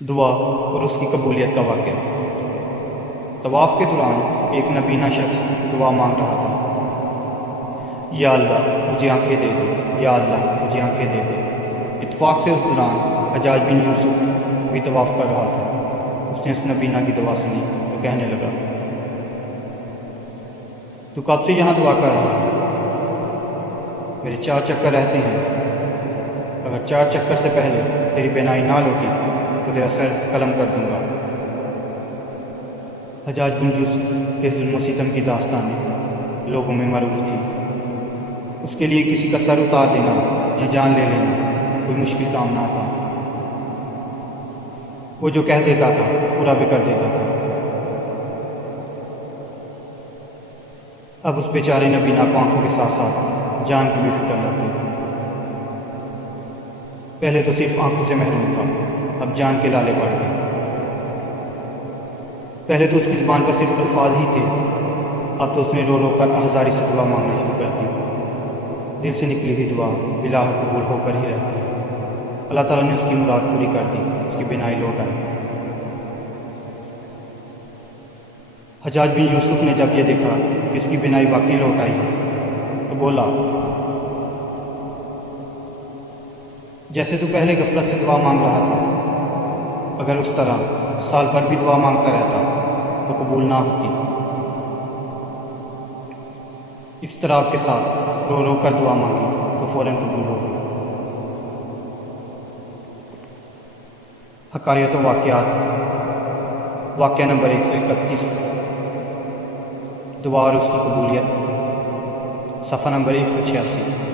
دعا اور اس کی قبولیت کا واقعہ۔ طواف کے دوران ایک نبینہ شخص دعا مانگ رہا تھا، یا اللہ مجھے آنکھیں دے دے، یا اللہ مجھے آنکھیں دے دے۔ اتفاق سے اس دوران حجاج بن یوسف بھی طواف کر رہا تھا۔ اس نے اس نبینہ کی دعا سنی تو کہنے لگا، تو کب سے یہاں دعا کر رہا ہے؟ میرے 4 چکر رہتے ہیں، اگر 4 چکر سے پہلے تیری بینائی نہ لوٹی تو تیرا سر قلم کر دوں گا۔ حجاج بن یوسف کے ظلم و ستم کی داستانیں لوگوں میں معروف تھی۔ اس کے لیے کسی کا سر اتار دینا یا جان لے لینا کوئی مشکل کام نہ تھا۔ وہ جو کہہ دیتا تھا پورا بھی کر دیتا تھا۔ اب اس بیچارے نبینہ کو آنکھوں کے ساتھ ساتھ جان کی بھی فکر لگ گئی۔ پہلے تو صرف آنکھوں سے محروم تھا، اب جان کے لالے پڑ گئے۔ پہلے تو اس کی زبان پر صرف الفاظ ہی تھے، اب تو اس نے رو رو کر ہزاری سے دعا مانگنا شروع کر دی۔ دل سے نکلی ہوئی دعا بلا قبول ہو کر ہی رہتی ہے۔ اللہ تعالیٰ نے اس کی مراد پوری کر دی، اس کی بینائی لوٹ آئی۔ حجاج بن یوسف نے جب یہ دیکھا کہ اس کی بینائی واقعی لوٹ آئی ہے تو بولا، جیسے تو پہلے غفلت سے دعا مانگ رہا تھا، اگر اس طرح سال بھر بھی دعا مانگتا رہتا تو قبول نہ ہوتی۔ اس طرح کے ساتھ رو رو کر دعا مانگی تو فوراً قبول ہو گئی۔ حکایت و واقعات، واقعہ نمبر 131، دعا اور اس کی قبولیت، صفحہ نمبر 186۔